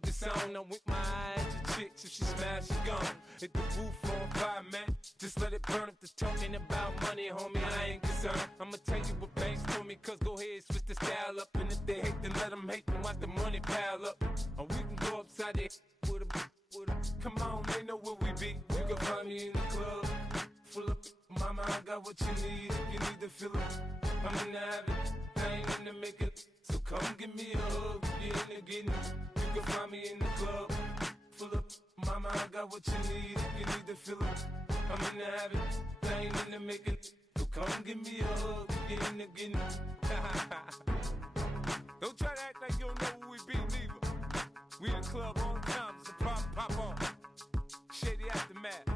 club is on. I'm with my eyes to chicks. If she smash, she gone. Hit the roof on fire, man. Just let it burn. If they're talking about money, homie, I ain't concerned. I'ma tell you what banks told me, cause go ahead, switch the style up. And if they hate, then let them hate, then watch the money pile up. Or we can go upside there with a, come on, they know where we be. You can find me in the club, full of, mama, I got what you need. If you need to fill it, I'm in the habit, I ain't in the make it. So come give me a hug, you in the getting it. You can find me in the club, full of, mama, I got what you need. If you need to fill it, I'm in the habit, I ain't in the make it. So come give me a hug, you in the getting it. Don't try to act like you don't know who we be, neither. We in the club all the time, it's a problem, pop on. Shady aftermath.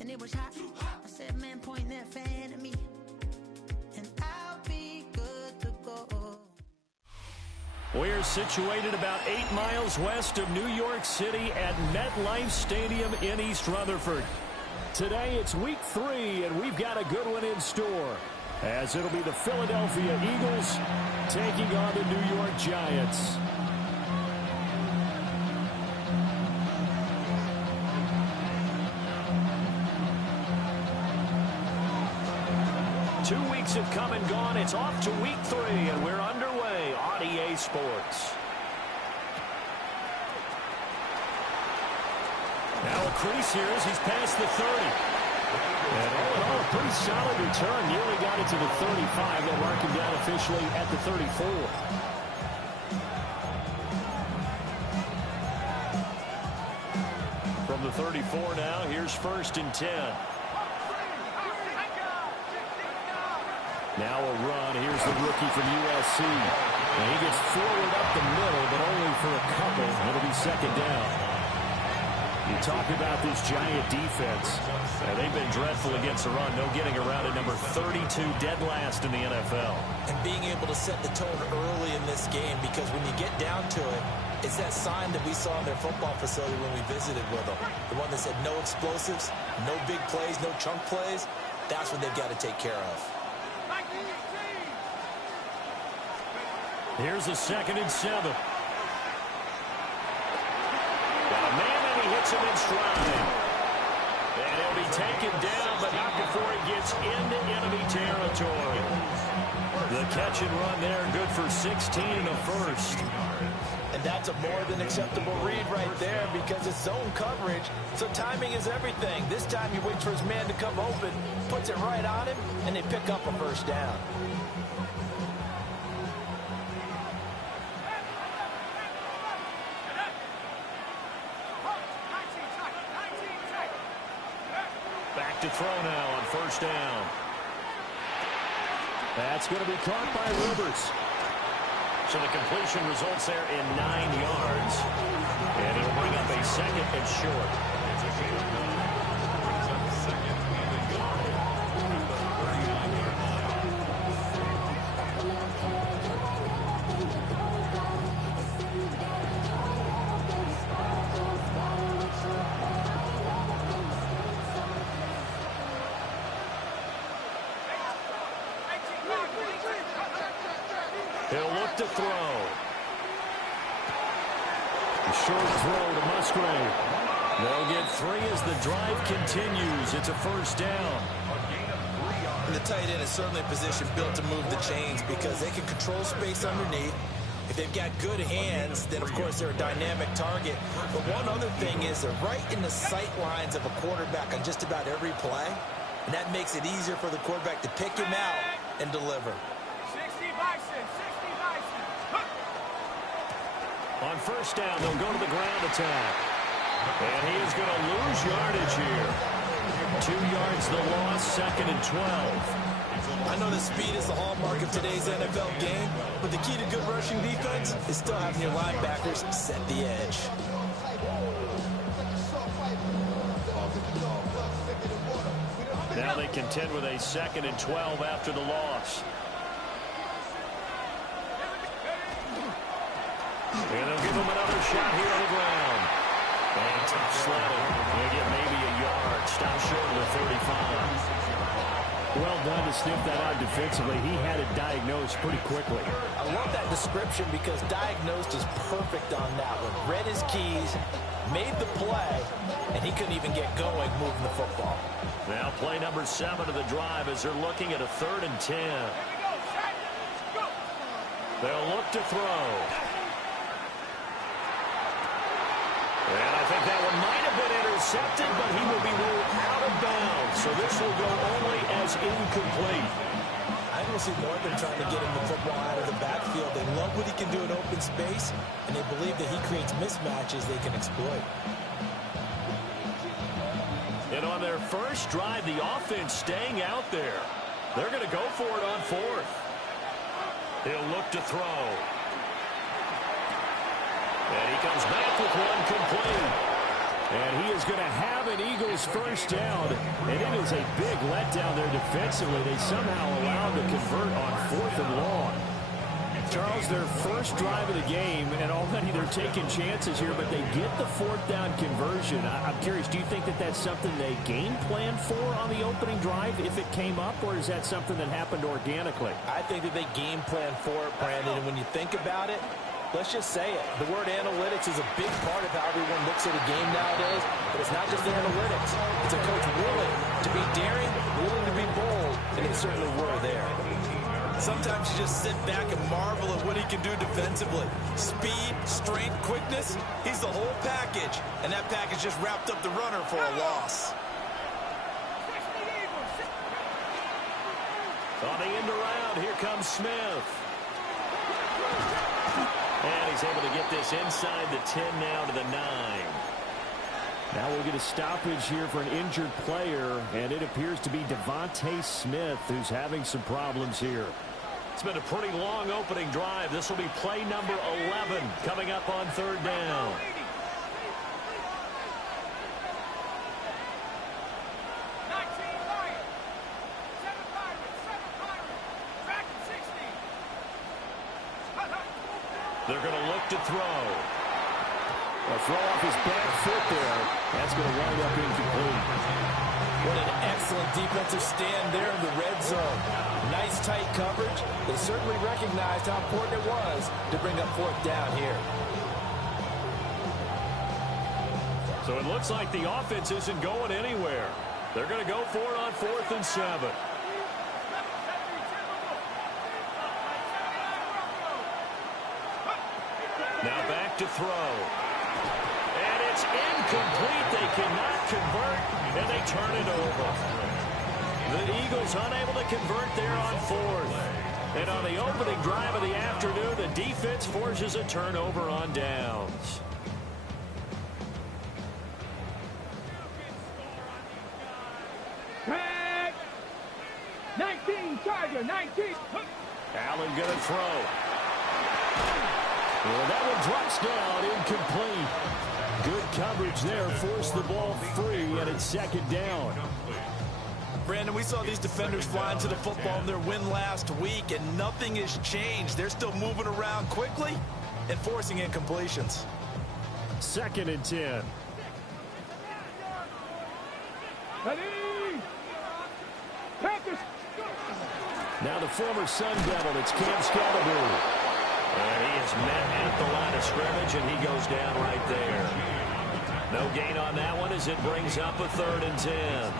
And it was hot. I said, man, point that fan at me, and I'll be good to go. We're situated about 8 miles west of New York City at MetLife Stadium in East Rutherford. Today it's week 3, and we've got a good one in store, as it'll be the Philadelphia Eagles taking on the New York Giants. 2 weeks have come and gone. It's off to week 3, and we're underway on EA Sports. Now a crease here as he's past the 30. And all in all, a pretty solid return. Nearly got it to the 35. They'll mark him down officially at the 34. From the 34 now, here's 1st and 10. Now a run. Here's the rookie from USC. And he gets forward up the middle, but only for a couple. It'll be 2nd down. You talk about this Giant defense. They've been dreadful against the run. No getting around it. Number 32, dead last in the NFL. And being able to set the tone early in this game, because when you get down to it, it's that sign that we saw in their football facility when we visited with them. The one that said no explosives, no big plays, no chunk plays. That's what they've got to take care of. Here's a 2nd and 7. Got a man, and he hits him in stride. And he'll be taken down, but not before he gets into enemy territory. The catch and run there, good for 16 and a 1st. And that's a more than acceptable read right there, because it's zone coverage, so timing is everything. This time he waits for his man to come open, puts it right on him, and they pick up a 1st down. Back to throw now on 1st down. That's going to be caught by Rivers. So the completion results there in 9 yards. And it'll bring up a 2nd and short. He'll look to throw. A short throw to Musgrave. They'll get 3 as the drive continues. It's a 1st down. And the tight end is certainly a position built to move the chains, because they can control space underneath. If they've got good hands, then of course they're a dynamic target. But one other thing is they're right in the sight lines of a quarterback on just about every play. And that makes it easier for the quarterback to pick him out and deliver. On first down, they'll go to the ground attack. And he is going to lose yardage here. 2 yards the loss, 2nd and 12. I know that speed is the hallmark of today's NFL game, but the key to good rushing defense is still having your linebackers set the edge. Now they contend with a 2nd and 12 after the loss. And they'll give him another shot here on the ground. And tough sledding. They get maybe a yard. Stop short of the 35. Well done to sniff that out defensively. He had it diagnosed pretty quickly. I love that description because diagnosed is perfect on that one. Read his keys, made the play, and he couldn't even get going moving the football. Now play number 7 of the drive as they're looking at a 3rd and 10. They'll look to throw. And I think that one might have been intercepted, but he will be ruled out of bounds. So this will go only as incomplete. I don't see more than trying to get him the football out of the backfield. They love what he can do in open space, and they believe that he creates mismatches they can exploit. And on their first drive, the offense staying out there. They're going to go for it on 4th. He'll look to throw. And he comes back with one complete. And he is going to have an Eagles first down. And it is a big letdown there defensively. They somehow allowed to convert on 4th and long. Charles, their first drive of the game, and already they're taking chances here, but they get the 4th down conversion. I'm curious, do you think that that's something they game planned for on the opening drive if it came up, or is that something that happened organically? I think that they game planned for it, Brandon, and when you think about it, let's just say it. The word analytics is a big part of how everyone looks at a game nowadays, but it's not just analytics. It's a coach willing to be daring, willing to be bold, and they certainly were there. Sometimes you just sit back and marvel at what he can do defensively. Speed, strength, quickness, he's the whole package, and that package just wrapped up the runner for a loss. On the end around, here comes Smith. And he's able to get this inside the 10 now to the 9. Now we'll get a stoppage here for an injured player, and it appears to be Devontae Smith who's having some problems here. It's been a pretty long opening drive. This will be play number 11 coming up on 3rd down. They're going to look to throw. A throw off his back foot there. That's going to wind up incomplete. What an excellent defensive stand there in the red zone. Nice tight coverage. They certainly recognized how important it was to bring up 4th down here. So it looks like the offense isn't going anywhere. They're going to go for it on 4th and 7. Now back to throw. And it's incomplete. They cannot convert, and they turn it over. The Eagles unable to convert there on 4th. And on the opening drive of the afternoon, the defense forces a turnover on downs. Tag! 19, Charger, 19. Allen going to throw. Well, that one drops down, incomplete. Good coverage there, forced the ball free, and it's 2nd down. Brandon, we saw these defenders fly into the football in their win last week, and nothing has changed. They're still moving around quickly and forcing incompletions. 2nd and 10. Ready? Panthers. Now the former Sun Devil, it's Cam Scalaboo. And he is met at the line of scrimmage, and he goes down right there. No gain on that one as it brings up a 3rd and 10.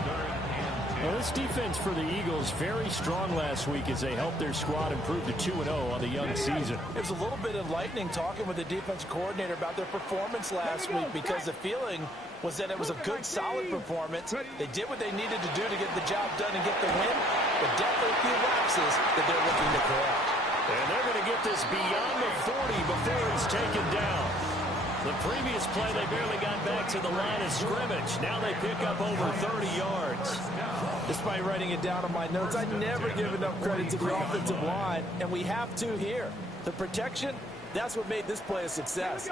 Well, this defense for the Eagles very strong last week as they helped their squad improve to 2-0 on the young season. It was a little bit enlightening talking with the defensive coordinator about their performance last week because the feeling was that it was a good, solid performance. They did what they needed to do to get the job done and get the win, but definitely a few lapses that they're looking to correct. And they're going to get this beyond the 40 before it's taken down. The previous play, they barely got back to the line of scrimmage. Now they pick up over 30 yards. Despite writing it down on my notes, I never give enough credit to the offensive line, and we have to here. The protection, that's what made this play a success.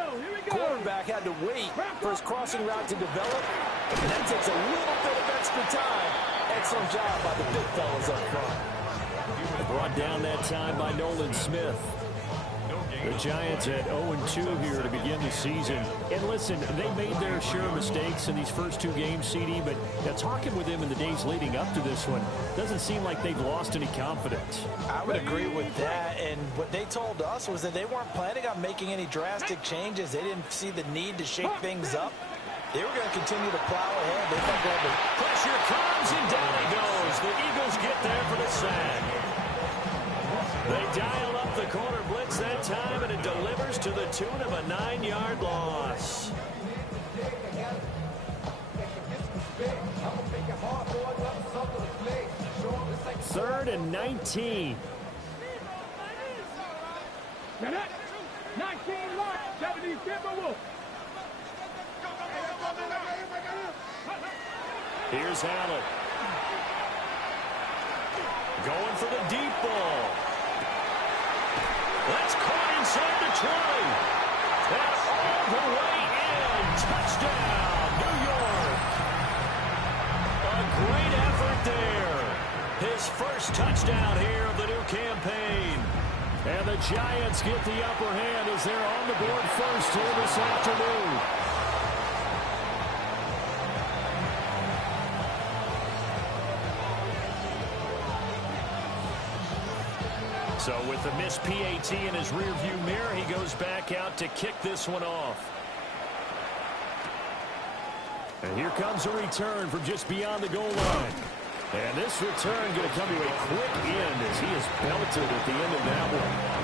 Quarterback had to wait for his crossing route to develop, and that takes a little bit of extra time. Excellent job by the big fellas up front. Brought down that time by Nolan Smith. The Giants at 0-2 here to begin the season. And listen, they made their share of mistakes in these first two games, CD, but talking with them in the days leading up to this one, doesn't seem like they've lost any confidence. I would agree with that, and what they told us was that they weren't planning on making any drastic changes. They didn't see the need to shake things up. They were going to continue to plow ahead. They thought they had to... Pressure comes, and down he goes. The Eagles get there for the sack. They dial up the corner blitz that time, and it delivers to the tune of a 9-yard loss. Third and 19. 19 mark, 70 Timberwolves. Here's Allen. Going for the deep ball. That's caught inside the 20. And all the way in. Touchdown, New York. A great effort there. His first touchdown here of the new campaign. And the Giants get the upper hand as they're on the board first here this afternoon. So with the missed PAT in his rearview mirror, he goes back out to kick this one off. And here comes a return from just beyond the goal line. And this return going to come to a quick end as he is belted at the end of that one.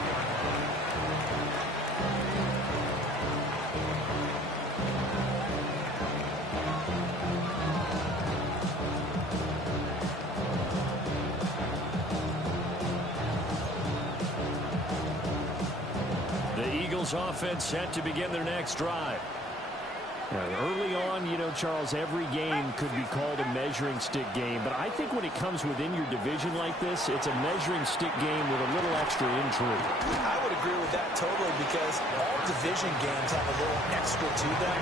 Offense set to begin their next drive. Early on, you know, Charles, every game could be called a measuring stick game, but I think when it comes within your division like this, it's a measuring stick game with a little extra intrigue. I would agree with that totally because all division games have a little extra to them.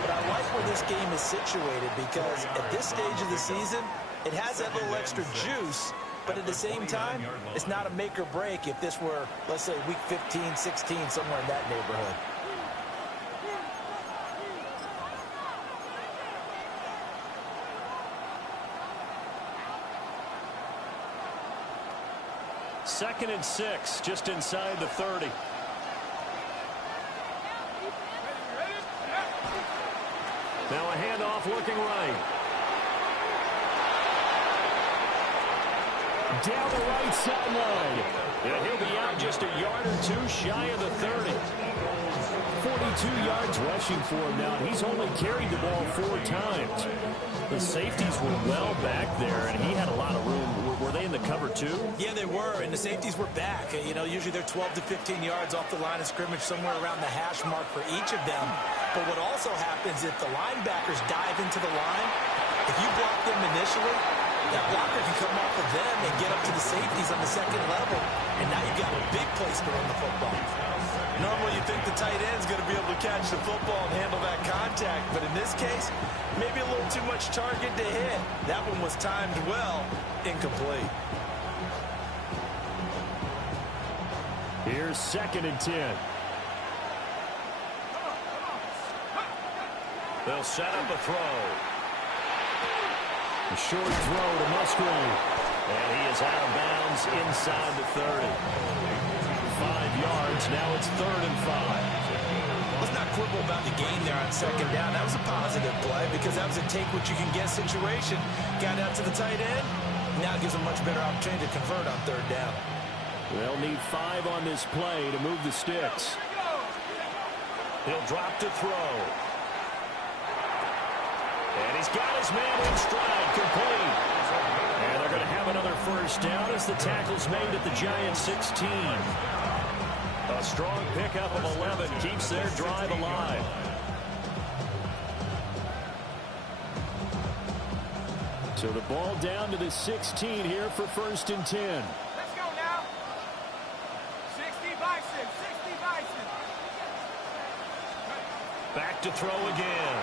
But I like where this game is situated because at this stage of the season, it has that little extra juice. But at the same time, it's not a make or break if this were, let's say, week 15, 16, somewhere in that neighborhood. Second and 6, just inside the 30. Now a handoff looking right. Down the right sideline. And he'll be out just a yard or two shy of the 30. 42 yards rushing for him now. He's only carried the ball 4 times. The safeties were well back there, and he had a lot of room. Were they in the cover too? Yeah, they were, and the safeties were back. You know, usually they're 12 to 15 yards off the line of scrimmage, somewhere around the hash mark for each of them. But what also happens if the linebackers dive into the line, if you block them initially, that blocker can come off of them and get up to the safeties on the second level. And now you've got a big place to run the football. Normally you think the tight end's going to be able to catch the football and handle that contact. But in this case, maybe a little too much target to hit. That one was timed well. Incomplete. Here's second and 10. They'll set up a throw. A short throw to Musgrave. And he is out of bounds inside the 30. 5 yards. Now it's 3rd and 5. Let's not quibble about the gain there on second down. That was a positive play because that was a take-what-you-can-get situation. Got out to the tight end. Now it gives a much better opportunity to convert on 3rd down. They'll need 5 on this play to move the sticks. He'll drop to throw. And he's got his man in stride, complete. And they're going to have another first down as the tackle's made at the Giants' 16. A strong pickup of 11 keeps their drive alive. So the ball down to the 16 here for 1st and 10. Let's go now. 60 Bison, 60 Bison. Back to throw again.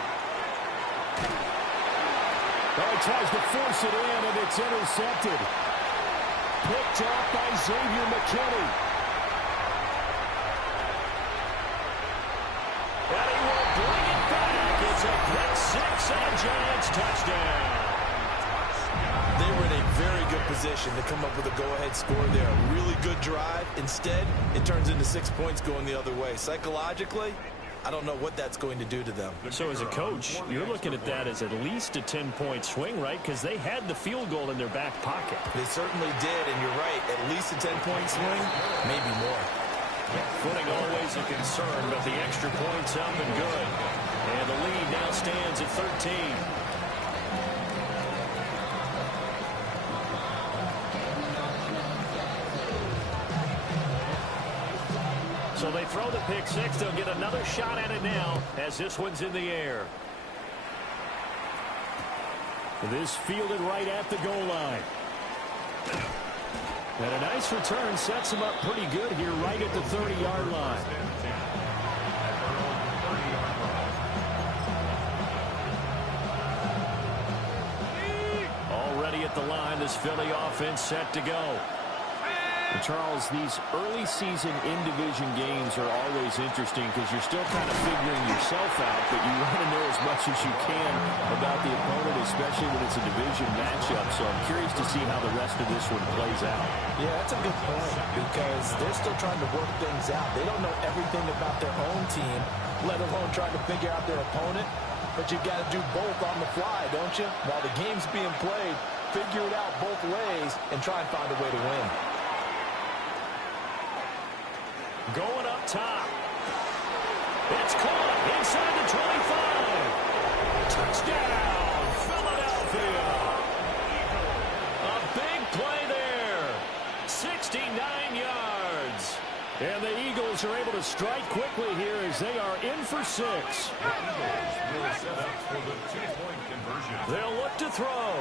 Oh, he tries to force it in, and it's intercepted. Picked off by Xavier McKinney. And he will bring it back. It's a pick six and a Giants touchdown. They were in a very good position to come up with a go-ahead score there. A really good drive. Instead, it turns into 6 points going the other way. Psychologically, I don't know what that's going to do to them. So as a coach, you're looking at that as at least a 10-point swing, right? Because they had the field goal in their back pocket. They certainly did, and you're right. At least a 10-point swing, maybe more. Footing always a concern, but the extra point's up and good. And the lead now stands at 13. So they throw the pick six. They'll get another shot at it now as this one's in the air. This fielded right at the goal line. And a nice return sets him up pretty good here right at the 30-yard line. Already at the line, this Philly offense set to go. And Charles, these early season in-division games are always interesting because you're still kind of figuring yourself out, but you want to know as much as you can about the opponent, especially when it's a division matchup. So I'm curious to see how the rest of this one plays out. Yeah, that's a good point because they're still trying to work things out. They don't know everything about their own team, let alone trying to figure out their opponent. But you've got to do both on the fly, don't you? While the game's being played, figure it out both ways and try and find a way to win. Going up top. It's caught inside the 25. Touchdown, Philadelphia. A big play there. 69 yards. And the Eagles are able to strike quickly here as they are in for 6. They'll look to throw.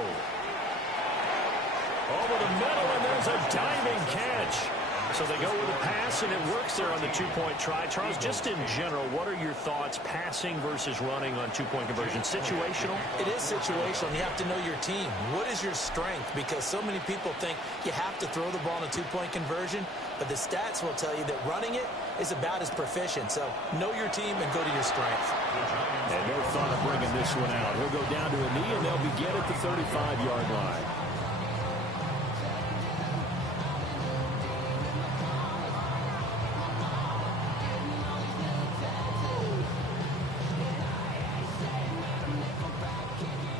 Over the middle, and there's a diving catch. So they go with a pass, and it works there on the two-point try. Charles, just in general, what are your thoughts passing versus running on two-point conversion? Situational? It is situational. You have to know your team. What is your strength? Because so many people think you have to throw the ball in a two-point conversion, but the stats will tell you that running it is about as proficient. So know your team and go to your strength. And no thought of bringing this one out. He'll go down to a knee, and they'll begin at the 35-yard line.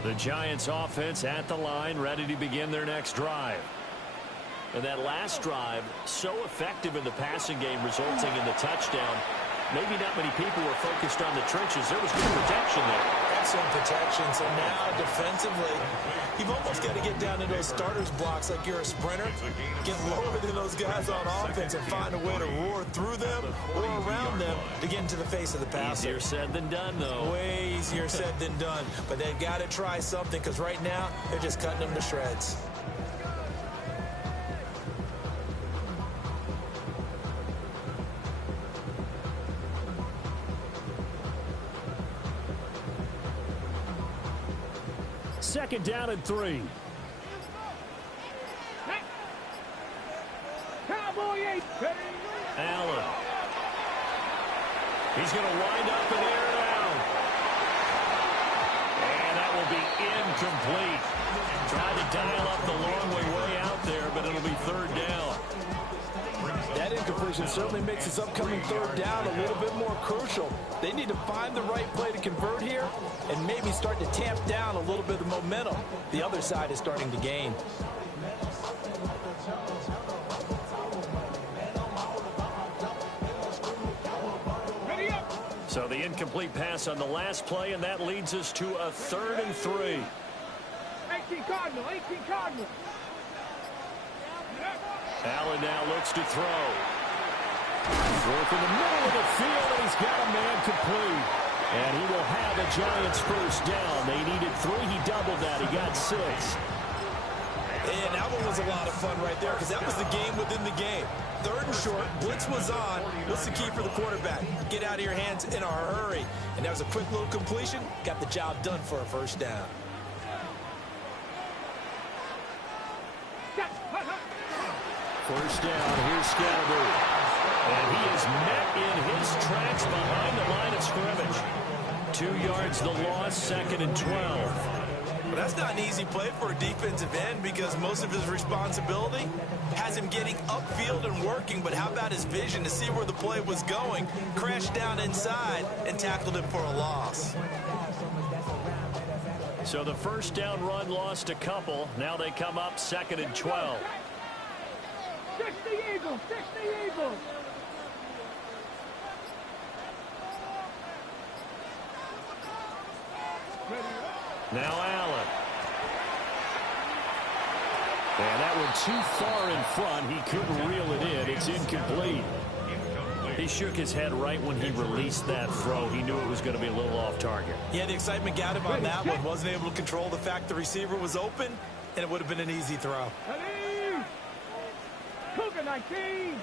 The Giants offense at the line, ready to begin their next drive. And that last drive, so effective in the passing game, resulting in the touchdown. Maybe not many people were focused on the trenches. There was good protection there. Excellent protection. So now, defensively, you've almost got to get down in those starters blocks like you're a sprinter. Get lower than those guys on offense and find a way to roar through them or around them to get into the face of the passer. Easier said than done, though. Way easier said than done. But they've got to try something because right now, they're just cutting them to shreds. Second down and 3. Cowboy 8. Allen. He's going to wind up and air it out. And that will be incomplete. Tried to dial up the long way out there, but it'll be third down. That incompletion certainly makes this upcoming third down a little bit more crucial. They need to find the right play to convert here and maybe start to tamp down a little bit of momentum. The other side is starting to gain. So the incomplete pass on the last play, and that leads us to a 3rd and 3. Hey, 18 Cardinal, 18 Cardinal. Allen now looks to throw. Fourth in the middle of the field, and he's got a man complete. And he will have a Giants first down. They needed 3. He doubled that. He got 6. And that one was a lot of fun right there because that was the game within the game. 3rd and short, blitz was on. What's the key for the quarterback? Get out of your hands in a hurry. And that was a quick little completion. Got the job done for a first down. First down, here's Scatterby. And he is met in his tracks behind the line of scrimmage. 2 yards the loss, 2nd and 12. Well, that's not an easy play for a defensive end because most of his responsibility has him getting upfield and working, but how about his vision to see where the play was going, crashed down inside, and tackled him for a loss. So the first down run lost a couple. Now they come up 2nd and 12. 60 Eagles, 60 Eagles. Now Allen. And that one too far in front. He couldn't reel it in. It's incomplete. He shook his head right when he released that throw. He knew it was going to be a little off target. Yeah, the excitement got him on that one. Wasn't able to control the fact the receiver was open, and it would have been an easy throw. Cougar 19.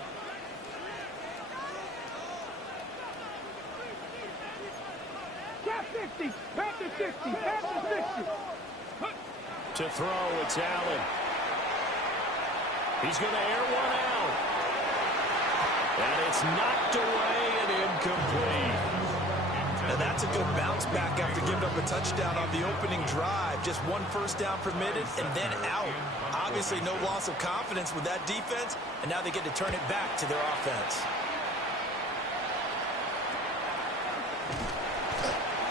Cap 50. Back to 60. Back to 60. To throw, it's Allen. He's going to air one out. And it's knocked away and incomplete. And that's a good bounce back after giving up a touchdown on the opening drive. Just 1 first down permitted and then out. Obviously no loss of confidence with that defense, and now they get to turn it back to their offense.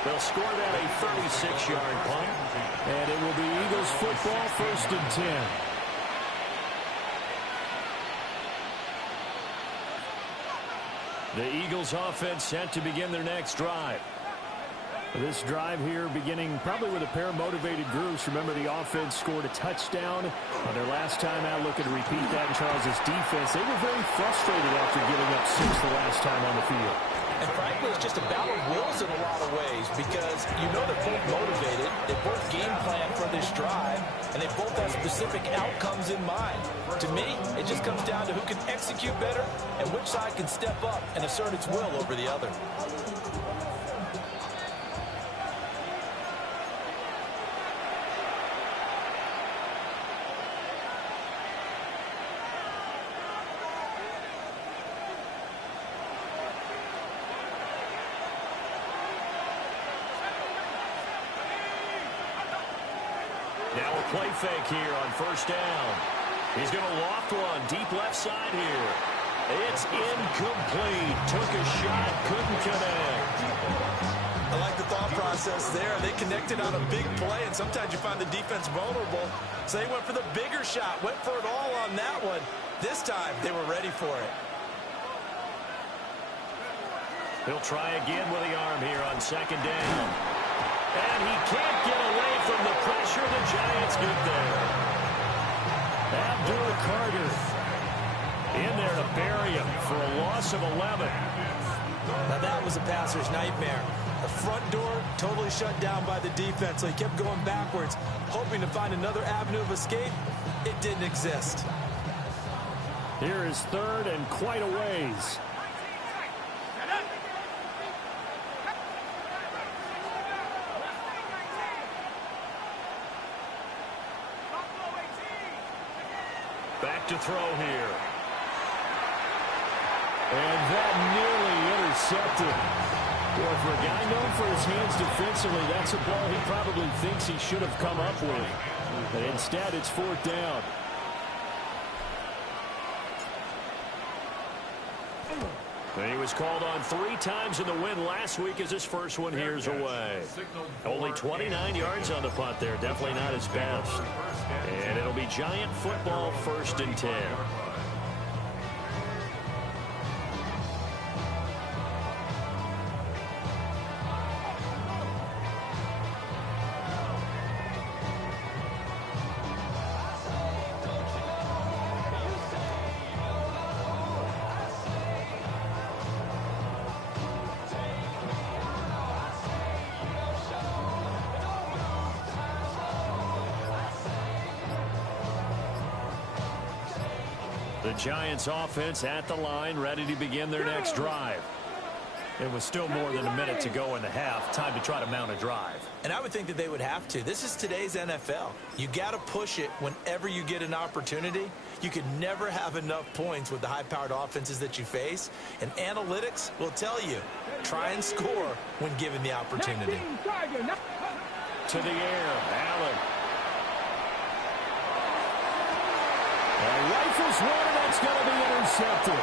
They'll score that a 36-yard punt, and it will be Eagles football, 1st and 10. The Eagles offense set to begin their next drive. This drive here beginning probably with a pair of motivated groups. Remember, the offense scored a touchdown on their last time out. Looking to repeat that in Charles' defense. They were very frustrated after giving up 6 the last time on the field. And frankly, it's just a battle of wills in a lot of ways because you know they're both motivated. They both game plan for this drive, and they both have specific outcomes in mind. To me, it just comes down to who can execute better and which side can step up and assert its will over the other. Now a play fake here on first down. He's going to loft one deep left side here. It's incomplete. Took a shot, couldn't connect. I like the thought process there. They connected on a big play, and sometimes you find the defense vulnerable. So they went for the bigger shot, went for it all on that one. This time, they were ready for it. He'll try again with the arm here on 2nd down. And he can't get away from the pressure. The Giants get there. Abdul Carter in there to bury him for a loss of 11. Now that was a passer's nightmare. The front door totally shut down by the defense, so he kept going backwards, hoping to find another avenue of escape. It didn't exist. Here is 3rd and quite a ways. Back to throw here. And that nearly intercepted. Well, for a guy known for his hands defensively, that's a ball he probably thinks he should have come up with. But instead, it's 4th down. And he was called on 3 times in the win last week as his first one here's away. Only 29 yards on the punt there. Definitely not his best. And it'll be Giant football, 1st and 10. The Giants offense at the line, ready to begin their next drive. It was still more than a minute to go in the half. Time to try to mount a drive. And I would think that they would have to. This is today's NFL. You got to push it whenever you get an opportunity. You can never have enough points with the high-powered offenses that you face. And analytics will tell you, try and score when given the opportunity. To the air, Allen. Rifles one, and that's going to be intercepted.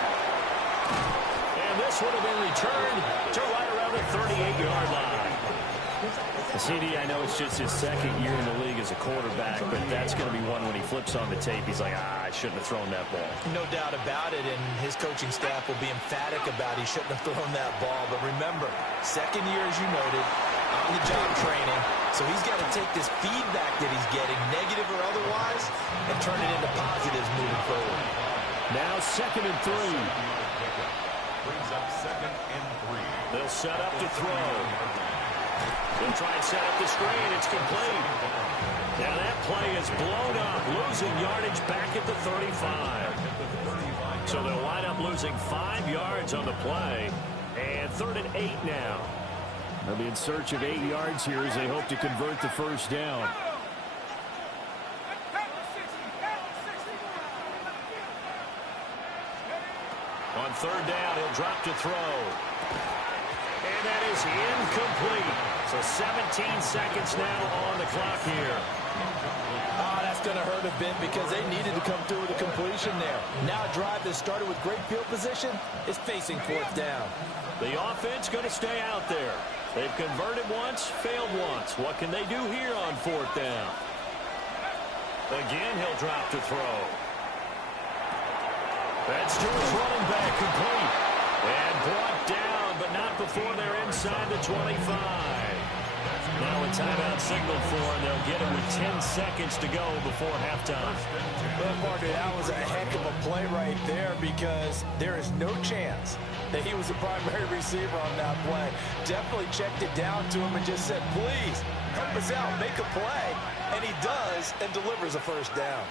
And this would have been returned to right around the 38-yard line. CD, I know it's just his second year in the league as a quarterback, but that's going to be one when he flips on the tape. He's like, I shouldn't have thrown that ball. No doubt about it, and his coaching staff will be emphatic about he shouldn't have thrown that ball. But remember, second year, as you noted, on-the-job training. So he's got to take this feedback that he's getting, negative or otherwise, and turn it into positives moving forward. Now 2nd and 3. Brings up 2nd and 3. They'll set up to throw. They'll try and set up the screen. It's complete. Now that play is blown up, losing yardage back at the 35. So they'll wind up losing 5 yards on the play. And 3rd and 8 now. They'll be in search of 8 yards here as they hope to convert the first down. On 3rd down, he'll drop to throw. And that is incomplete. So 17 seconds now on the clock here. That's going to hurt a bit because they needed to come through with a completion there. Now a drive that started with great field position is facing 4th down. The offense going to stay out there. They've converted once, failed once. What can they do here on 4th down? Again, he'll drop to throw. That's to his running back, complete. And brought down, but not before they're inside the 25. Now a timeout signaled for, and they'll get it with 10 seconds to go before halftime. Well, partner, that was a heck of a play right there because there is no chance that he was the primary receiver on that play. Definitely checked it down to him and just said, please, help us out, make a play. And he does and delivers a first down.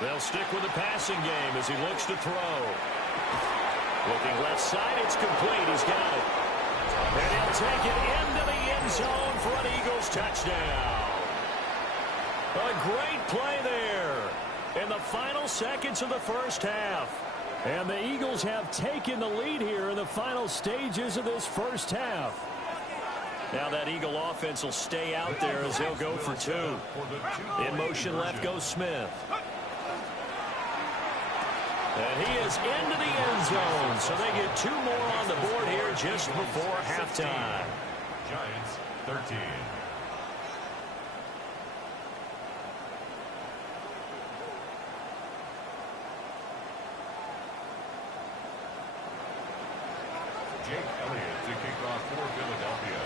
They'll stick with the passing game as he looks to throw. Looking left side, it's complete. He's got it. And he'll take it into the end zone for an Eagles touchdown. A great play there in the final seconds of the first half. And the Eagles have taken the lead here in the final stages of this first half. Now that Eagle offense will stay out there as they'll go for 2. In motion left goes Smith. And he is into the end zone, so they get 2 more on the board here just before halftime. Giants 13. Jake Elliott to kick off for Philadelphia.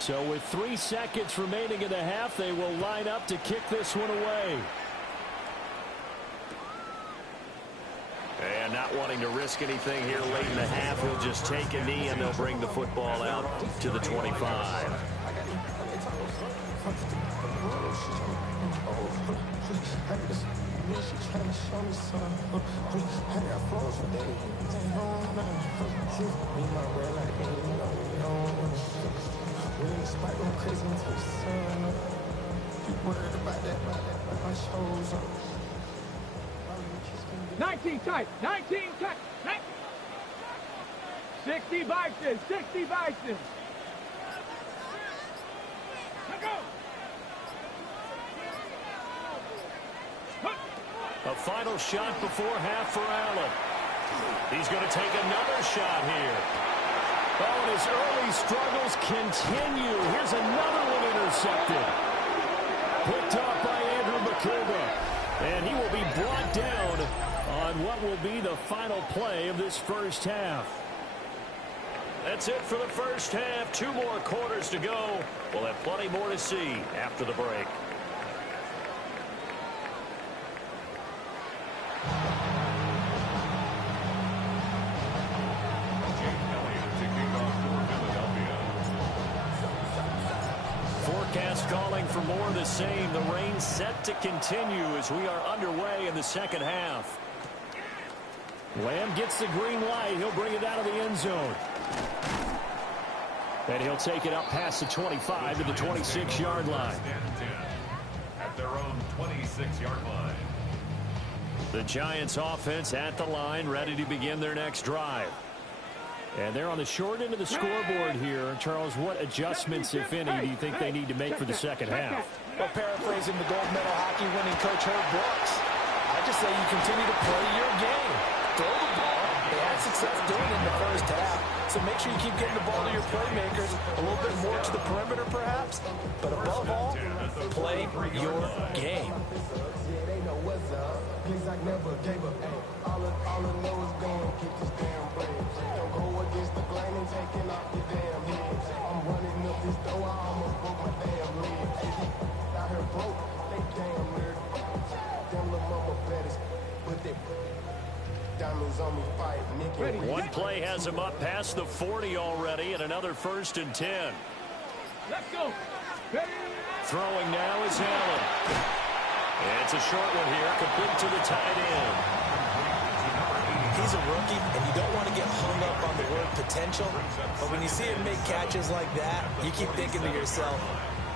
So with 3 seconds remaining in the half, they will line up to kick this one away. And not wanting to risk anything here late in the half, he'll just take a knee and they'll bring the football out to the 25. Tight, 19 tight, 60 Bison, 60 Bison. Go. A final shot before half for Allen. He's going to take another shot here. Oh, and his early struggles continue. Here's another one intercepted. Picked off by Andrew McCullough. And he will be brought down on what will be the final play of this first half. That's it for the first half. 2 more quarters to go. We'll have plenty more to see after the break. Jake Elliott to kick off for Philadelphia. for more of the same. The rain set to continue as we are underway in the second half. Lamb gets the green light. He'll bring it out of the end zone. And he'll take it up past the 25 to the 26-yard line. At their own 26-yard line. The Giants offense at the line, ready to begin their next drive. And they're on the short end of the scoreboard here. Charles, what adjustments, if any, do you think they need to make for the second half? Well, paraphrasing the gold medal hockey winning coach Herb Brooks, I just say you continue to play your game. Throw the ball. They had success doing it in the first half. So make sure you keep getting the ball to your playmakers, a little bit more to the perimeter perhaps. But above all, play your game. One play has him up past the 40 already, and another 1st and 10. Let's go. Throwing now is Allen. It's a short one here, complete to the tight end. He's a rookie, and you don't want to get hung up on the word potential. But when you see him make catches like that, you keep thinking to yourself,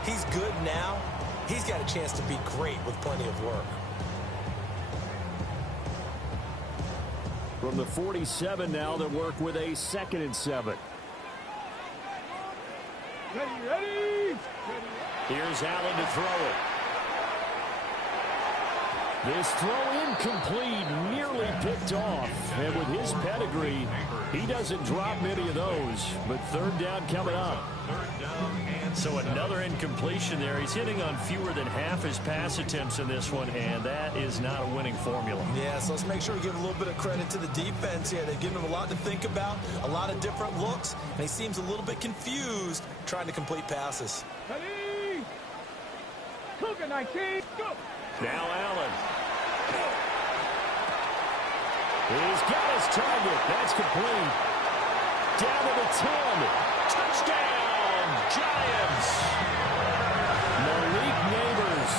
he's good now. He's got a chance to be great with plenty of work. From the 47 now, they'll work with a 2nd and 7. Ready. Here's Allen to throw it. This throw incomplete, nearly picked off. And with his pedigree, he doesn't drop many of those. But 3rd down coming up. So another incompletion there. He's hitting on fewer than half his pass attempts in this one, and that is not a winning formula. Yeah, so let's make sure we give a little bit of credit to the defense here. They've given him a lot to think about, a lot of different looks, and he seems a little bit confused trying to complete passes. Ready. Cougar 19. Go. Now Allen. He's got his target. That's complete. Down to the 10. Touchdown, Giants. Malik Neighbors,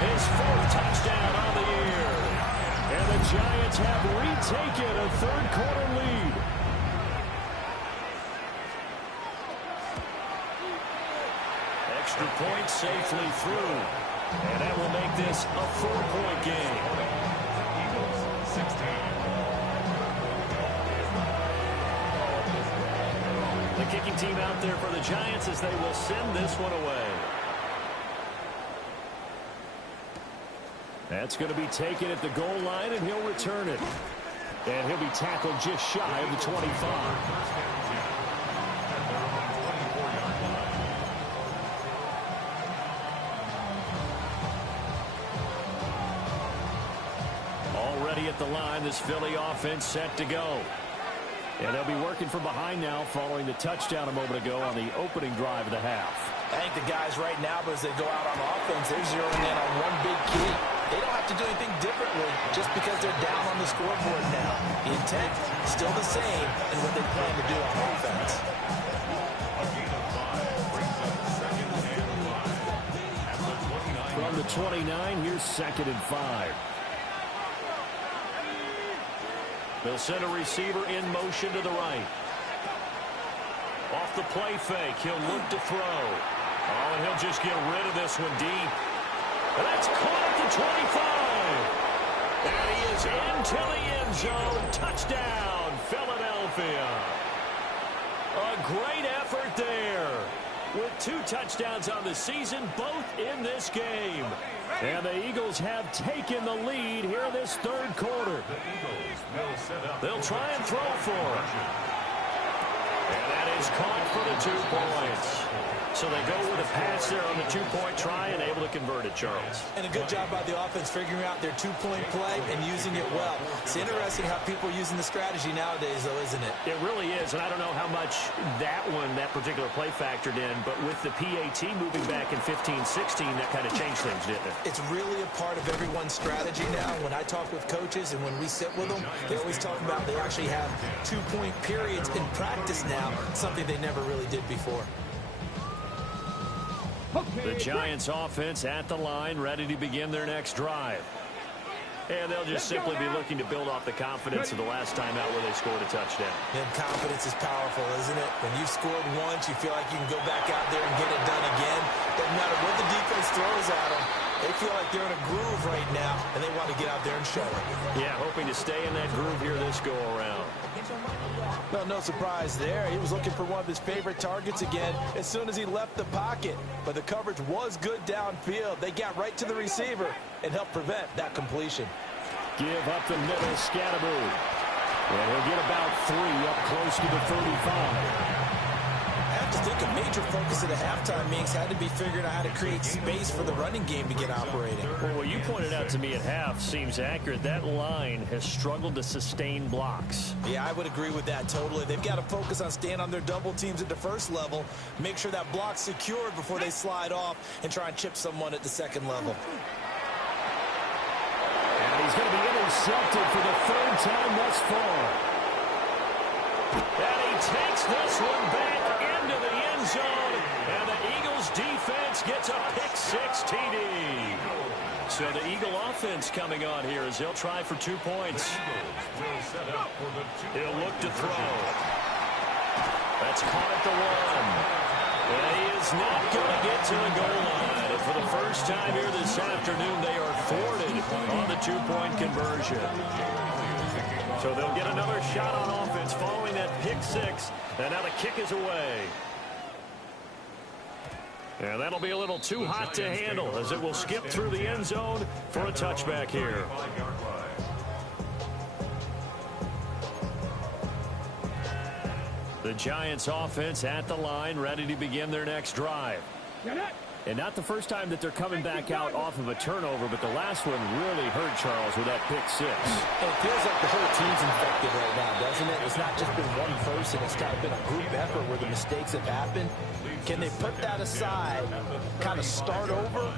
his 4th touchdown on the year. And the Giants have retaken a 3rd-quarter lead. Extra point safely through. And that will make this a 4-point game. Eagles 16. The kicking team out there for the Giants as they will send this one away. That's going to be taken at the goal line, and he'll return it. And he'll be tackled just shy of the 25. Already at the line, this Philly offense set to go. And they'll be working from behind now following the touchdown a moment ago on the opening drive of the half. I think the guys right now, as they go out on offense, they're zeroing in on one big key. They don't have to do anything differently just because they're down on the scoreboard now. The intent still the same in what they plan to do on offense. From the 29, here's 2nd and 5. They'll send a receiver in motion to the right. Off the play fake, he'll look to throw. Oh, and he'll just get rid of this one deep. And that's caught at the 25. And he is into the end zone. Touchdown, Philadelphia. A great effort there. With 2 touchdowns on the season, both in this game. And the Eagles have taken the lead here in this 3rd quarter. They'll try and throw for it. And that is caught for the 2 points. So they go with a pass there on the 2-point try and able to convert it, Charles. And a good job by the offense figuring out their 2-point play and using it well. It's interesting how people are using the strategy nowadays, though, isn't it? It really is, and I don't know how much that particular play factored in, but with the PAT moving back in 15-16, that kind of changed things, didn't it? It's really a part of everyone's strategy now. When I talk with coaches and when we sit with them, they always talk about they actually have 2-point periods in practice now, something they never really did before. Okay. The Giants offense at the line, ready to begin their next drive. And they'll just simply be looking to build off the confidence of the last time out where they scored a touchdown. And confidence is powerful, isn't it? When you've scored once, you feel like you can go back out there and get it done again. Doesn't matter what the defense throws at them. They feel like they're in a groove right now, and they want to get out there and show it. Yeah, hoping to stay in that groove here this go-around. Well, no surprise there. He was looking for one of his favorite targets again as soon as he left the pocket. But the coverage was good downfield. They got right to the receiver and helped prevent that completion. Give up the middle, Scatteroo. And he'll get about 3 up close to the 35. I have to think a major focus of the halftime meetings had to be figuring out how to create space for the running game to get operating. Well, what you pointed out to me at half seems accurate. That line has struggled to sustain blocks. Yeah, I would agree with that totally. They've got to focus on staying on their double teams at the first level, make sure that block's secured before they slide off and try and chip someone at the second level. And he's going to be intercepted for the 3rd time thus far. And he takes this one back into the end zone, and the Eagles defense gets a pick-6 TD. So the Eagle offense coming on here as they'll try for 2 points. He'll look to throw. That's caught at the 1. And he is not going to get to the goal line. And for the first time here this afternoon, they are thwarted on the 2-point conversion. So they'll get another shot on offense following that pick-6. And now the kick is away. And that'll be a little too hot to handle as it will skip through the end zone for a touchback here. The Giants offense at the line, ready to begin their next drive. And not the first time that they're coming back out off of a turnover, but the last one really hurt Charles with that pick-6. It feels like the whole team's infected right now, doesn't it? It's not just been one person. It's kind of been a group effort where the mistakes have happened. Can they put that aside, kind of start over,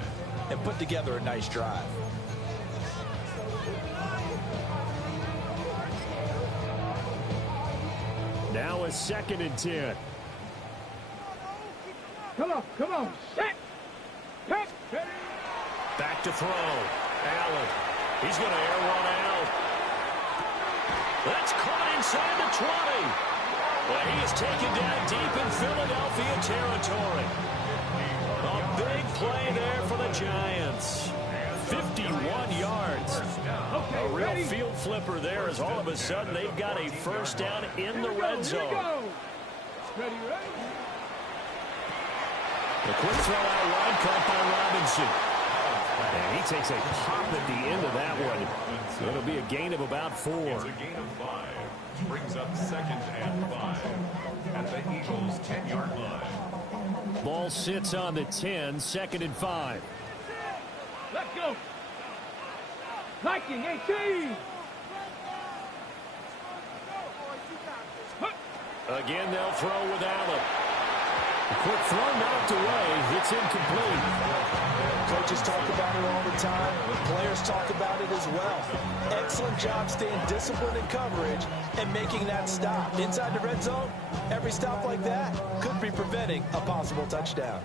and put together a nice drive? Now a 2nd and 10. Come on, set. Back to throw. Allen. He's going to air one out. That's caught inside the 20. Well, he is taken down deep in Philadelphia territory. A big play there for the Giants. 51 yards. A real field flipper there as all of a sudden they've got a first down in the red zone. Ready. The quick throw out wide caught by Robinson. And he takes a pop at the end of that one. It'll be a gain of about 4. It's a gain of 5. Brings up 2nd and 5 at the Eagles' 10-yard line. Ball sits on the 10, 2nd and 5. Let's go. Viking 18. Again, they'll throw with Allen. A quick throw knocked away. It's incomplete. Coaches talk about it all the time. Players talk about it as well. Excellent job staying disciplined in coverage and making that stop. Inside the red zone, every stop like that could be preventing a possible touchdown.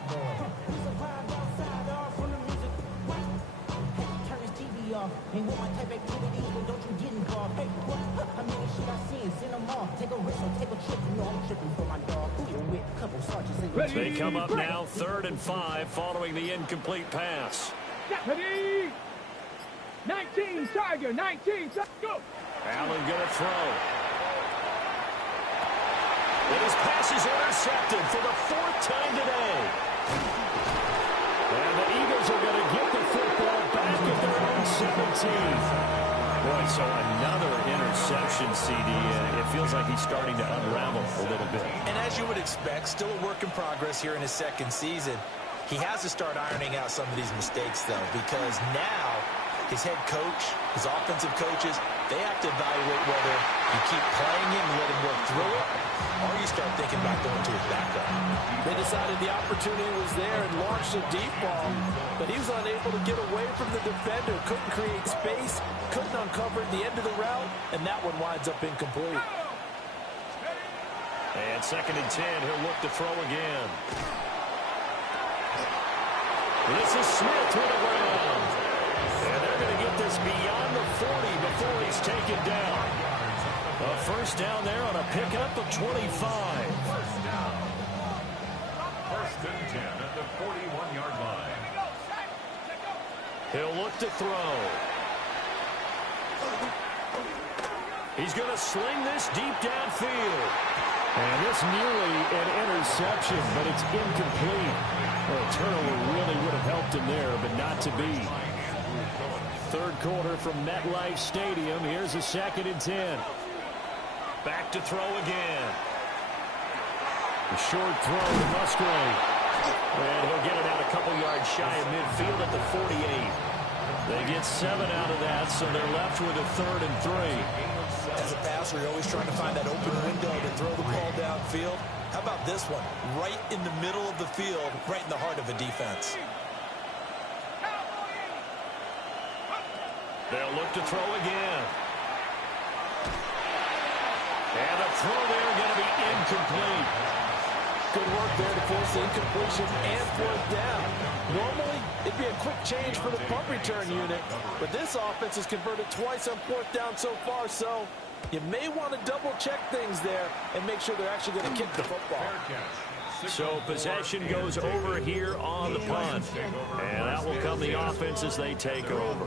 They come up now 3rd and 5 following the incomplete pass. Ready. 19, Tiger, 19, go. Allen going to throw. And his pass is intercepted for the 4th time today. And the Eagles are going to get the football back at their own 17. Boy, so another interception, CD. It feels like he's starting to unravel a little bit. And as you would expect, still a work in progress here in his 2nd season. He has to start ironing out some of these mistakes, though, because now his head coach, his offensive coaches, they have to evaluate whether you keep playing him and let him work through it, or you start thinking about going to his backup. They decided the opportunity was there and launched a deep ball, but he was unable to get away from the defender, couldn't create space, couldn't uncover at the end of the route, and that one winds up incomplete. And 2nd and 10, he'll look to throw again. This is Smith with the ground. And they're going to get this beyond the 40 before he's taken down. A first down there on a pickup of 25. First down. First and 10 at the 41-yard line. He'll look to throw. He's going to sling this deep downfield. And this nearly an interception, but it's incomplete. Well, a turnover really would have helped him there, but not to be. Third quarter from MetLife Stadium. Here's a 2nd and 10. Back to throw again. A short throw to Musgrave. And he'll get it out a couple yards shy of midfield at the 48. They get 7 out of that, so they're left with a 3rd and 3. As a passer, you're always trying to find that open window to throw the ball downfield. How about this one? Right in the middle of the field, right in the heart of a defense. They'll look to throw again. And a throw there going to be incomplete. Good work there to force the incompletion and 4th down. Normally, it'd be a quick change for the punt return unit, but this offense has converted twice on 4th down so far, so you may want to double-check things there and make sure they're actually going to kick the football. So possession goes over here on the punt, and that will come the offense as they take over.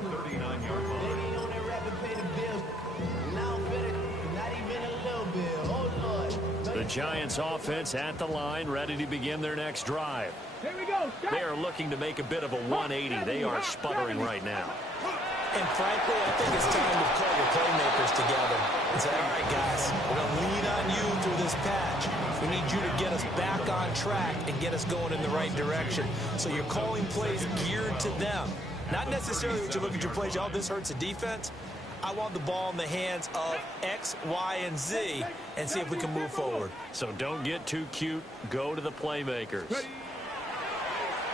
The Giants offense at the line, ready to begin their next drive. Here we go. They are looking to make a bit of a 180. They are sputtering right now. And frankly, I think it's time to call your playmakers together and say, all right, guys, we're going to lean on you through this patch. We need you to get us back on track and get us going in the right direction. So you're calling plays geared to them. Not necessarily what you look at your plays, oh, this hurts the defense. I want the ball in the hands of X, Y, and Z and see if we can move forward. So don't get too cute. Go to the playmakers.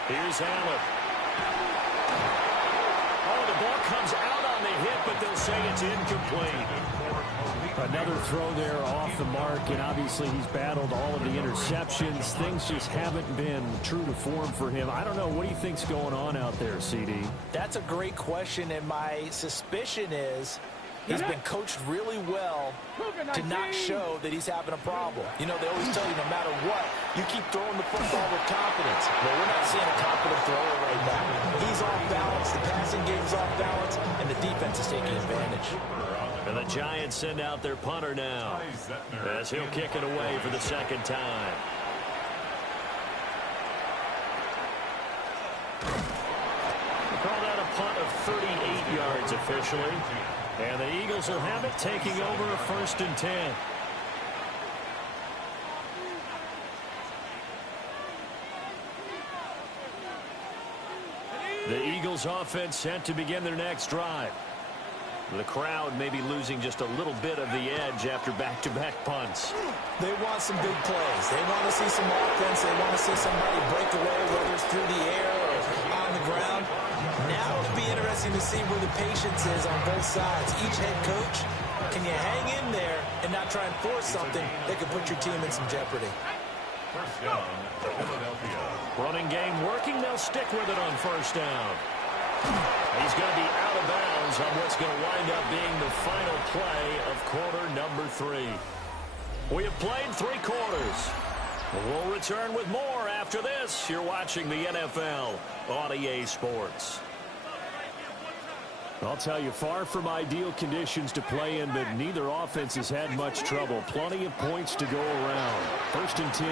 Here's Allen. Oh, the ball comes out on the hit, but they'll say it's incomplete. Another throw there off the mark, and obviously he's battled all of the interceptions. Things just haven't been true to form for him. I don't know. What do you think's going on out there, CD? That's a great question, and my suspicion is he's been coached really well to not show that he's having a problem. You know, they always tell you no matter what, you keep throwing the football with confidence. Well, we're not seeing a confident thrower right now. He's off balance, the passing game's off balance, and the defense is taking advantage. And the Giants send out their punter now as he'll kick it away for the 2nd time. They call that a punt of 38 yards officially. And the Eagles will have it, taking over a 1st and 10. The Eagles offense set to begin their next drive. The crowd may be losing just a little bit of the edge after back-to-back punts. They want some big plays. They want to see some offense. They want to see somebody break away, whether it's through the air or on the ground. Now it'll be interesting to see where the patience is on both sides. Each head coach, can you hang in there and not try and force something that could put your team in some jeopardy? First down, Philadelphia. Running game working. They'll stick with it on 1st down. He's going to be out of bounds on what's going to wind up being the final play of quarter number 3. We have played 3 quarters. We'll return with more after this. You're watching the NFL on EA Sports. I'll tell you, far from ideal conditions to play in, but neither offense has had much trouble. Plenty of points to go around. 1st and 10.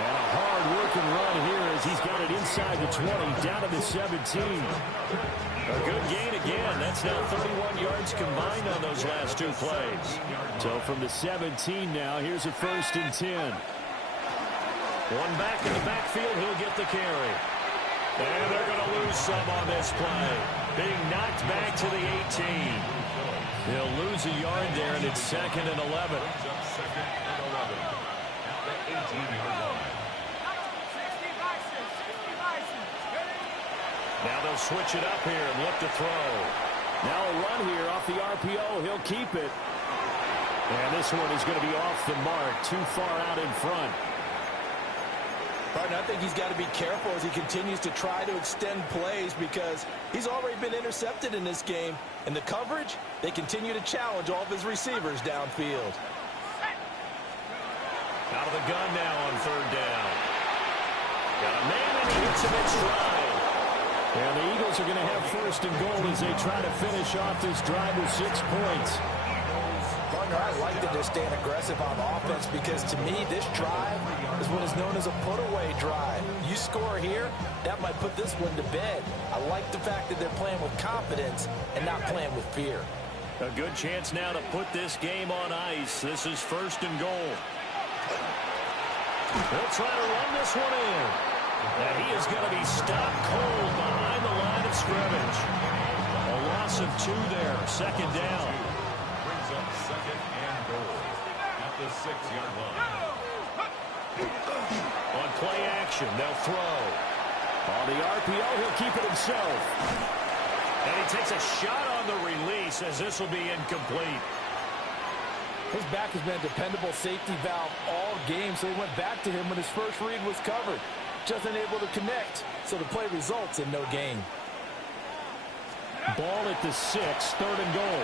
And a hard-working run here as he's got it inside the 20, down to the 17. A good gain again. That's now 31 yards combined on those last 2 plays. So from the 17 now, here's a 1st and 10. One back in the backfield, he'll get the carry. And they're going to lose some on this play. Being knocked back to the 18. He'll lose a yard there, and it's 2nd and 11. Second and 11 at the 18-yard line. Now they'll switch it up here and look to throw. Now a run here off the RPO. He'll keep it. And this one is going to be off the mark, too far out in front. Partner, I think he's got to be careful as he continues to try to extend plays because he's already been intercepted in this game. And the coverage, they continue to challenge all of his receivers downfield. Out of the gun now on third down. Got a man and he hits him in stride. And the Eagles are going to have first and goal as they try to finish off this drive with 6 points. Partner, I like that they're staying aggressive on offense because to me this drive is what is known as a put-away drive. You score here, that might put this one to bed. I like the fact that they're playing with confidence and not playing with fear. A good chance now to put this game on ice. This is first and goal. They'll try to run this one in. And he is going to be stopped cold behind the line of scrimmage. A loss of 2 there. Second down. Brings up second and goal at the 6-yard line. On play action, they'll throw. On the RPO, he'll keep it himself. And he takes a shot on the release as this will be incomplete. His back has been a dependable safety valve all game, so he went back to him when his first read was covered. Just unable to connect, so the play results in no gain. Ball at the 6, third and goal.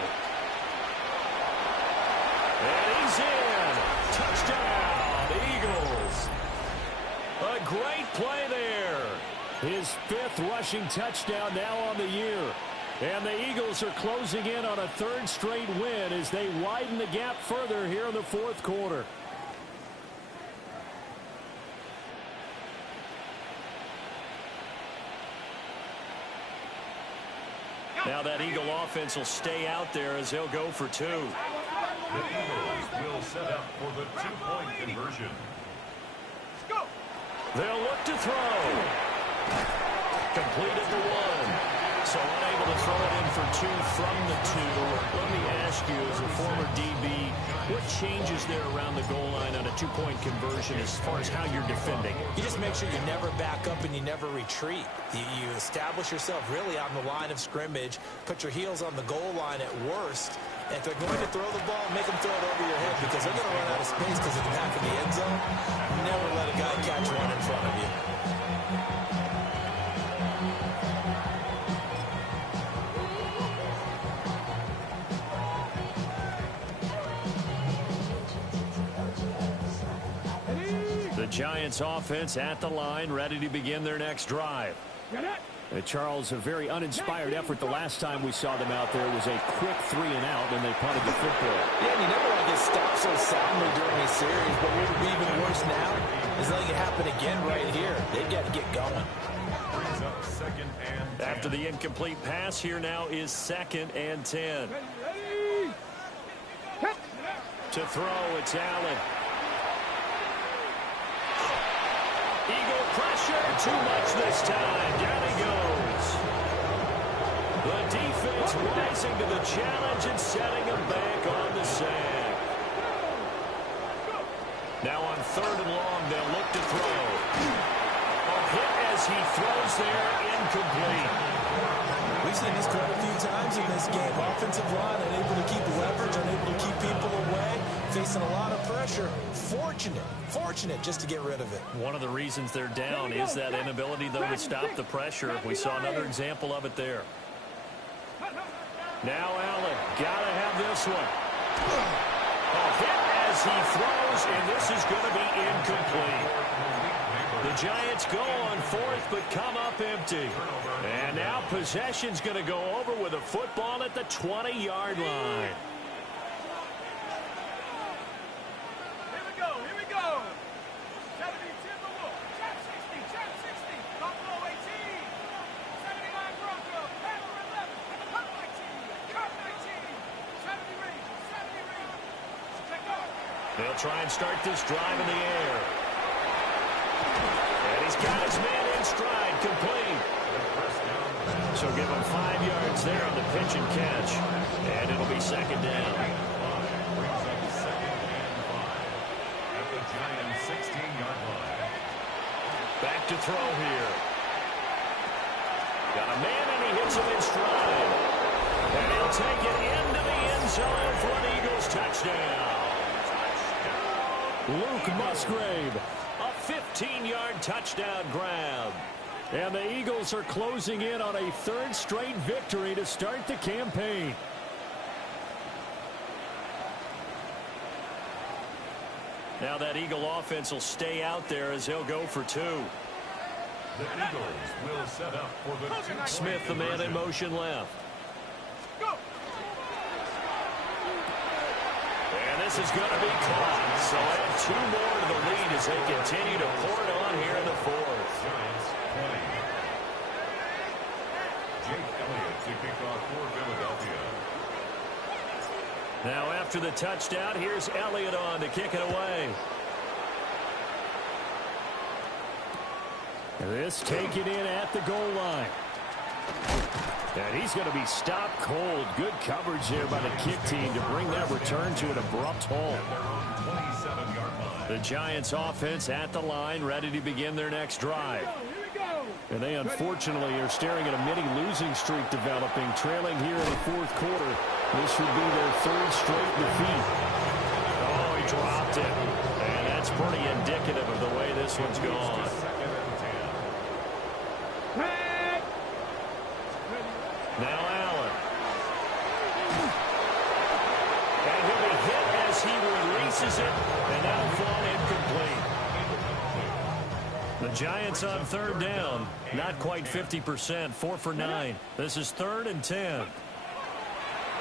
And he's in. Touchdown, Eagles. A great play there. His 5th rushing touchdown now on the year. And the Eagles are closing in on a 3rd straight win as they widen the gap further here in the 4th quarter. Now that Eagle offense will stay out there as they'll go for 2. The Eagles will set up for the 2-point conversion. They'll look to throw. Complete at the 1. So unable to throw it in for 2 from the 2. Let me ask you, as a former DB, what changes there around the goal line on a 2-point conversion as far as how you're defending? You just make sure you never back up and you never retreat. You establish yourself really on the line of scrimmage, put your heels on the goal line at worst. And if they're going to throw the ball, make them throw it over your head because they're going to run out of space because of the back of the end zone. Never let a guy catch one in front of you. The Giants offense at the line, ready to begin their next drive. Charles, a very uninspired effort the last time we saw them out there was a quick 3 and out, and they punted the football. Yeah, and you never want to get stopped so soundly during a series, but what would be even worse now is letting it happen again right here. They've got to get going. Brings up second and 10. After the incomplete pass, here now is 2nd and 10. To throw, it's Allen. Eagle pressure, too much this time. Down he goes. The defense rising to the challenge and setting him back on the sack. Now on 3rd and long, they'll look to throw. A hit as he throws there, incomplete. We've seen this quite a few times in this game. Offensive line unable to keep leverage, unable to keep people away, facing a lot of pressure. Fortunate just to get rid of it. One of the reasons they're down is that inability, though, to stop the pressure. We saw another example of it there. Now Allen, gotta have this one. A hit as he throws, and this is going to be incomplete. The Giants go on 4th, but come up empty. And now possession's going to go over with a football at the 20-yard line. Here we go. 70 Timberwolves, Chap 60, Buffalo 18, 79 Broncos, Panther 11, Cup 19, Cup 19, 70 Rangers, check out. They'll try and start this drive in the air. And he's got his man in stride, complete. So give him 5 yards there on the pitch and catch. And it'll be 2nd down. Brings up second and 5 at the Giants' 16-yard line. Back to throw here. Got a man and he hits him in stride. And he'll take it into the end zone for an Eagles touchdown. Luke Musgrave, a 15-yard touchdown grab. And the Eagles are closing in on a third straight victory to start the campaign. Now that Eagle offense will stay out there as he'll go for 2. The Eagles will set up for the Smith, the man in motion left. Go. And this is going to be caught. So add 2 more to the lead as they continue to pour it on here in the 4th. Giants 20. Jake Elliott to kick off for Philadelphia. Now after the touchdown, here's Elliott on to kick it away. This taken in at the goal line. And he's going to be stopped cold. Good coverage there by the kick team to bring that return to an abrupt halt. The Giants offense at the line, ready to begin their next drive. And they unfortunately are staring at a mini losing streak developing, trailing here in the 4th quarter. This would be their 3rd straight defeat. Oh, he dropped it. And that's pretty indicative of the way this one's gone. Now Allen. And he'll be hit as he releases it, and that'll fall incomplete. The Giants on 3rd down. Not quite 50%, 4 for 9. This is 3rd and 10.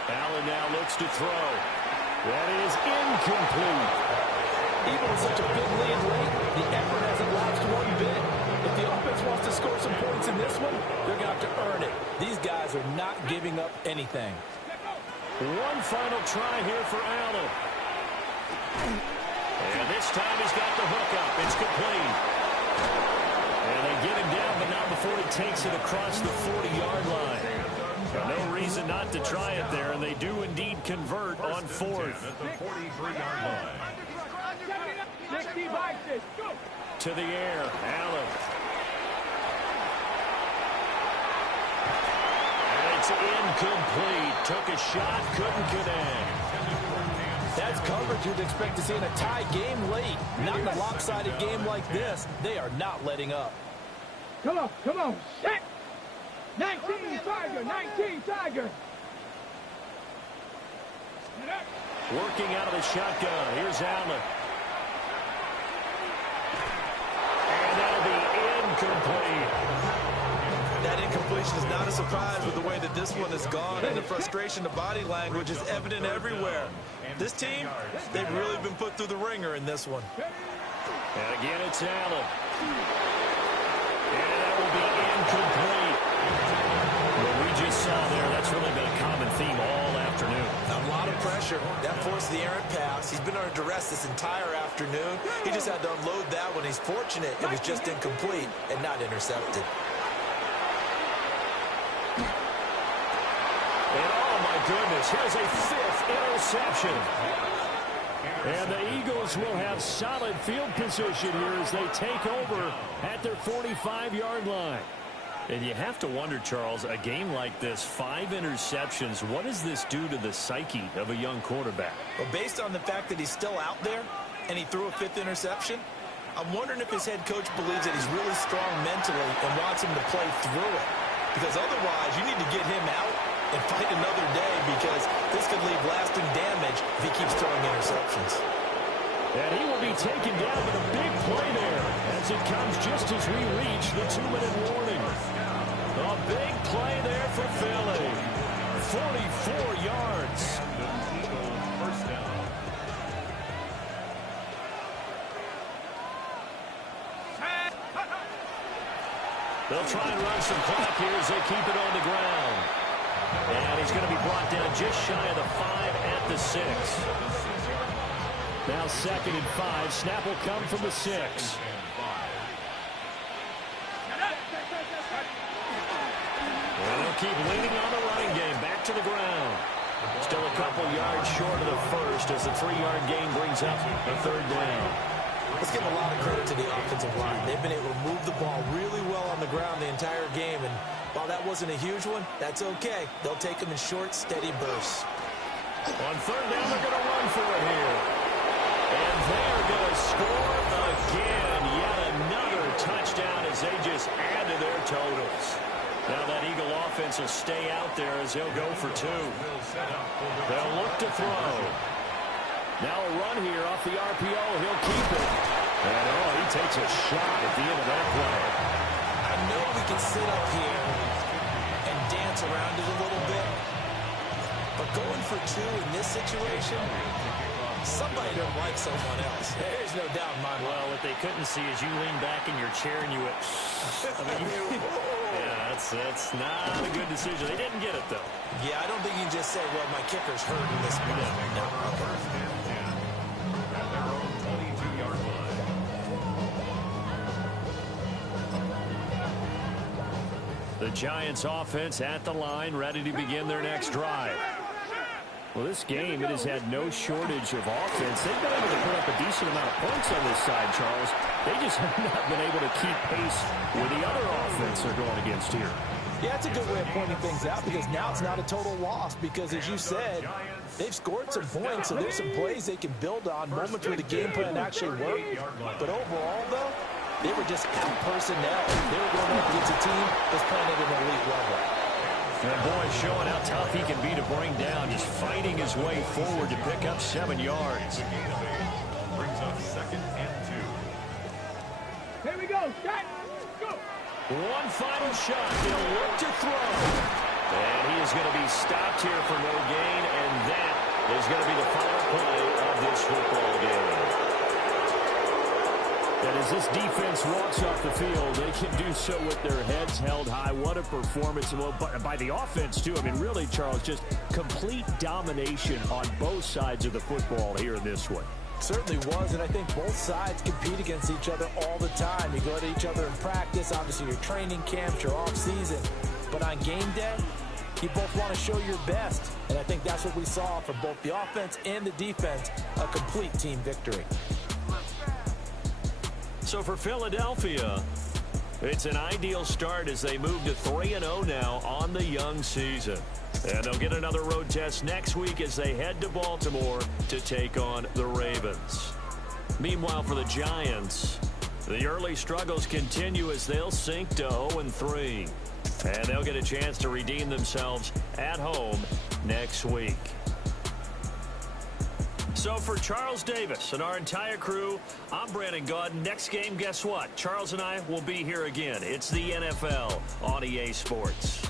Allen now looks to throw. That is incomplete. Even with such a big lead late, the effort hasn't lapsed one bit. If the offense wants to score some points in this one, they're going to have to earn it. These guys are not giving up anything. One final try here for Allen. And this time he's got the hook up. It's complete. And they get him down, but not before he takes it across the 40-yard line. No reason not to try it there, and they do indeed convert on 4th. At the 43-yard line. To the air, Allen. And it's incomplete. Took a shot, couldn't connect. That's coverage you'd expect to see in a tie game late. Not in a lopsided game like this. They are not letting up. Come on, set. 19 Tiger. Working out of the shotgun. Here's Allen. And that'll be incomplete. That incompletion is not a surprise with the way that this one has gone, and the frustration of body language is evident everywhere. This team, they've really been put through the ringer in this one. And again, it's Allen. And that will be incomplete. What we just saw there, that's really been a common theme all afternoon. A lot of pressure. That forced the errant pass. He's been under duress this entire afternoon. He just had to unload that one. He's fortunate it was just incomplete and not intercepted. And oh my goodness, here's a 5th interception. And the Eagles will have solid field position here as they take over at their 45-yard line. And you have to wonder, Charles, a game like this, 5 interceptions, what does this do to the psyche of a young quarterback? Well, based on the fact that he's still out there and he threw a 5th interception, I'm wondering if his head coach believes that he's really strong mentally and wants him to play through it. Because otherwise, you need to get him out and fight another day, because this could leave lasting damage if he keeps throwing interceptions. And he will be taken down with a big play there as it comes just as we reach the 2-minute warning. A big play there for Philly. 44 yards. First down. They'll try and run some clock here as they keep it on the ground. And he's going to be brought down just shy of the 5 at the 6. Now 2nd and 5. Snap will come from the 6. And they'll keep leaning on the running game. Back to the ground. Still a couple yards short of the first as the 3-yard gain brings up the 3rd down. Let's give a lot of credit to the offensive line. They've been able to move the ball really well on the ground the entire game. And while that wasn't a huge one, that's okay. They'll take them in short, steady bursts. On 3rd down, they're going to run for it here. And they're going to score again, yet another touchdown as they just add to their totals. Now that Eagle offense will stay out there as he'll go for 2. They'll look to throw. Now a run here off the RPO. He'll keep it. And, he takes a shot at the end of that play. I know we can sit up here and dance around it a little bit, but going for 2 in this situation, somebody don't like someone else. There's no doubt in my mind. Well, what they couldn't see is you lean back in your chair and you went, yeah, that's not a good decision. They didn't get it, though. Yeah, I don't think you can just say, well, my kicker's hurt in this moment. No. First and 10 at their own 22-yard line. The Giants offense at the line, ready to begin their next drive. Well, this game, it has had no shortage of offense. They've been able to put up a decent amount of points on this side, Charles. They just have not been able to keep pace with the other offense they're going against here. Yeah, it's a good way of pointing things out because now it's not a total loss because, as you said, they've scored some points, so there's some plays they can build on, moments where the game plan actually worked. But overall, though, they were just out personnel. They were going up against a team that's playing at an elite level. And boy, showing how tough he can be to bring down, just fighting his way forward to pick up 7 yards. Brings up 2nd and 2. Here we go. Set. Go. One final shot. He'll look to throw. And he is going to be stopped here for no gain, and that is going to be the final play of this football game. And as this defense walks off the field, they can do so with their heads held high. What a performance. Well, by the offense, too. I mean, really, Charles, just complete domination on both sides of the football here in this one. Certainly was, and I think both sides compete against each other all the time. You go at each other in practice, obviously your training camps, your off-season. But on game day, you both want to show your best. And I think that's what we saw from both the offense and the defense, a complete team victory. So for Philadelphia, it's an ideal start as they move to 3-0 now on the young season. And they'll get another road test next week as they head to Baltimore to take on the Ravens. Meanwhile, for the Giants, the early struggles continue as they'll sink to 0-3. And they'll get a chance to redeem themselves at home next week. So for Charles Davis and our entire crew, I'm Brandon Gaudin. Next game, guess what? Charles and I will be here again. It's the NFL on EA Sports.